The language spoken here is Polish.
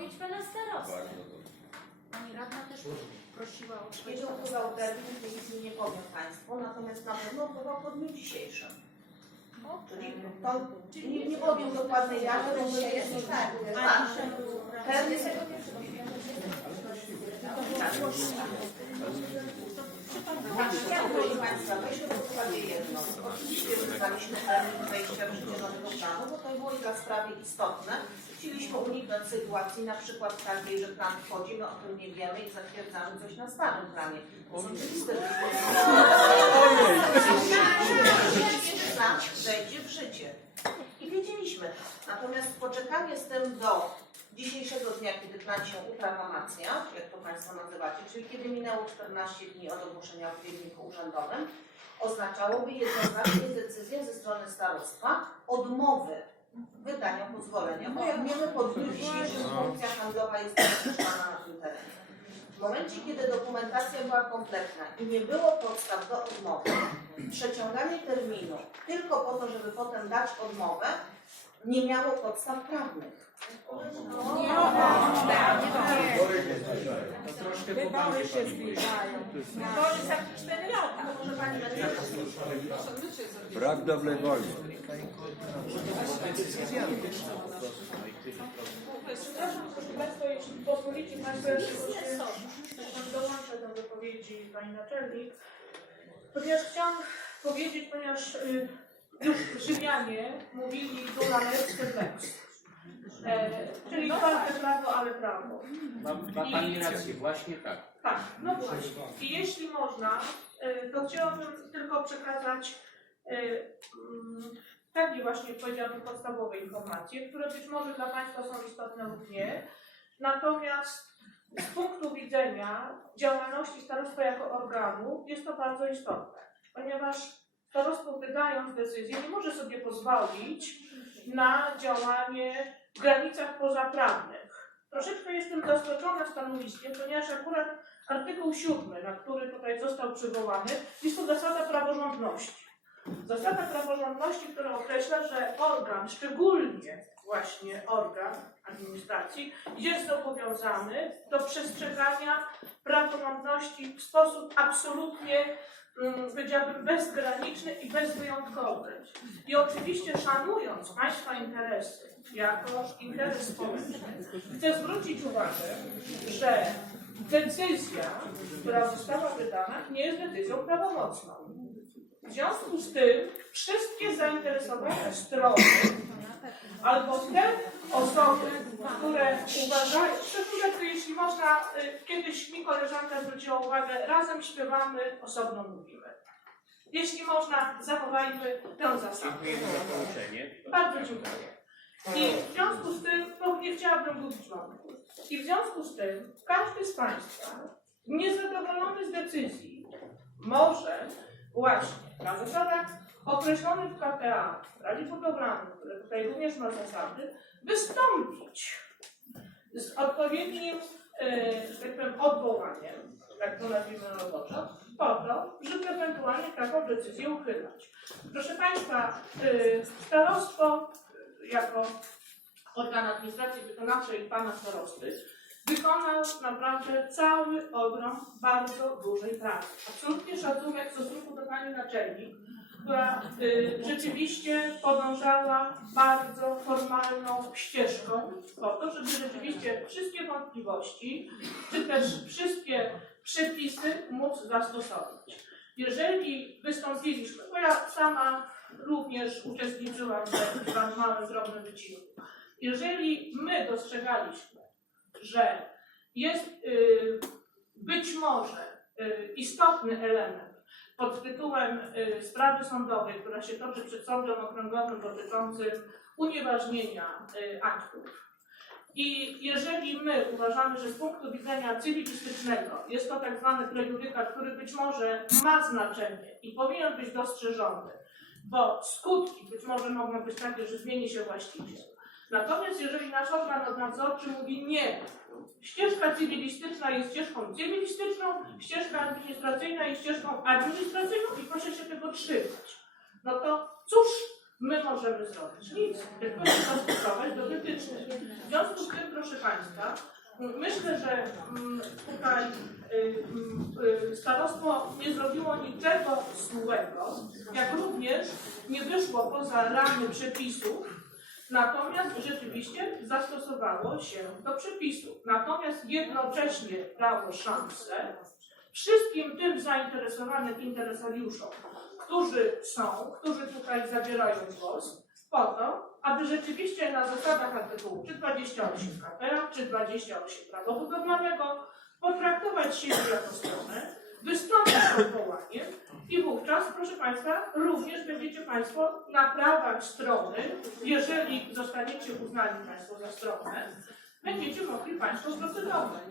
odpowiedź pana starosty. Bardzo dobrze. Pani radna też prosiła o odpowiedź Kiedy pana upływał starosty. termin, to nic mi nie powiem Państwu, natomiast na pewno upływał po dniu dzisiejszym. Czyli to, nie, nie powiem dokładnej daty, bo to jest tak. tak. Termin Ja proszę Państwa, weźmy pod uwagę jedno. Oczywiście wyznaliśmy termin wejścia w życie nowego planu, bo to było dla sprawy istotne. Chcieliśmy uniknąć sytuacji na przykład takiej, że plan wchodzi, my o tym nie wiemy i zatwierdzamy coś na starym planie. To jest oczywiste, że plan wejdzie w życie. I wiedzieliśmy. Natomiast poczekanie z tym do dzisiejszego dnia, kiedy plan się uprawomacnia, jak to Państwo nazywacie, czyli kiedy minęło 14 dni od ogłoszenia w dzienniku urzędowym, oznaczałoby jednoznacznie decyzję ze strony starostwa odmowy wydania pozwolenia, bo jak wiemy po dniu dzisiejszym funkcja handlowa jest zarejestrowana na tym terenie. W momencie, kiedy dokumentacja była kompletna i nie było podstaw do odmowy, przeciąganie terminu tylko po to, żeby potem dać odmowę, nie miało podstaw prawnych. Troszkę poważnie pani mówi. Wybory za 4 lata. Może Pani Brak dobrej woli. Przepraszam, proszę Państwa, jeśli pozwolicie Państwo, ja się dołączę do wypowiedzi Pani Naczelnik, ponieważ chciałam powiedzieć, ponieważ y, Rzymianie mówili sed lex, e, czyli twarde prawo, ale prawo. Ma, ma Pani rację, właśnie tak. Tak, no właśnie. I jeśli można, y, to chciałabym tylko przekazać y, mm, takie właśnie powiedziałabym podstawowe informacje, które być może dla Państwa są istotne lub nie. Natomiast z punktu widzenia działalności starostwa jako organu jest to bardzo istotne, ponieważ starostwo wydając decyzję nie może sobie pozwolić na działanie w granicach pozaprawnych. Troszeczkę jestem zaskoczona stanowiskiem, ponieważ akurat Artykuł 7, na który tutaj został przywołany, jest to zasada praworządności. Zasada praworządności, która określa, że organ, szczególnie właśnie organ administracji, jest zobowiązany do przestrzegania praworządności w sposób absolutnie, powiedziałabym, bezgraniczny i bezwyjątkowy. I oczywiście szanując Państwa interesy jako interes społeczny, chcę zwrócić uwagę, że decyzja, która została wydana, nie jest decyzją prawomocną. W związku z tym wszystkie zainteresowane strony albo te osoby, które uważają, szczególnie to jeśli można, y, kiedyś mi koleżanka zwróciła uwagę, razem śpiewamy, osobno mówimy. Jeśli można, zachowajmy tę zasadę. Bardzo dziękuję. I w związku z tym, bo nie chciałabym gubić wątku, i w związku z tym każdy z Państwa niezadowolony z decyzji może właśnie na zasadach określonych w KPA, w Radzie Budowlanej, które tutaj również ma zasady, wystąpić z odpowiednim, e, że tak powiem, odwołaniem, tak to nazwijmy roboczo, po to, żeby ewentualnie taką decyzję uchylać. Proszę Państwa, e, starostwo e, jako organ administracji wykonawczej Pana Starosty wykonał naprawdę cały ogrom bardzo dużej pracy. Absolutnie szacunek w stosunku do Pani Naczelnik, która y, rzeczywiście podążała bardzo formalną ścieżką po to, żeby rzeczywiście wszystkie wątpliwości, czy też wszystkie przepisy móc zastosować. Jeżeli wystąpiliśmy, bo ja sama również uczestniczyłam w takim małym, drobnym wycinku, jeżeli my dostrzegaliśmy, że jest y, być może y, istotny element pod tytułem y, sprawy sądowej, która się toczy przed sądem okręgowym dotyczącym unieważnienia y, aktów. I jeżeli my uważamy, że z punktu widzenia cywilistycznego jest to tak zwany prejudykat, który być może ma znaczenie i powinien być dostrzeżony, bo skutki być może mogą być takie, że zmieni się właściciel. Natomiast jeżeli nasz organ nadzorczy mówi nie, ścieżka cywilistyczna jest ścieżką cywilistyczną, ścieżka administracyjna jest ścieżką administracyjną i proszę się tego trzymać, no to cóż my możemy zrobić? Nic, tylko się dostosować do wytycznych. W związku z tym, proszę Państwa, myślę, że mm, tutaj y, mm, y, starostwo nie zrobiło niczego złego, jak również nie wyszło poza ramy przepisów, natomiast rzeczywiście zastosowało się do przepisów. Natomiast jednocześnie dało szansę wszystkim tym zainteresowanym interesariuszom, którzy są, którzy tutaj zabierają głos, po to, aby rzeczywiście na zasadach artykułu czy 28 KPA, czy 28 prawa budowlanego potraktować siebie jako stronę, wystąpić z odwołaniem i wówczas, proszę Państwa, również będziecie Państwo na prawach strony, jeżeli zostaniecie uznani Państwo za stronę, będziecie mogli Państwo procedować.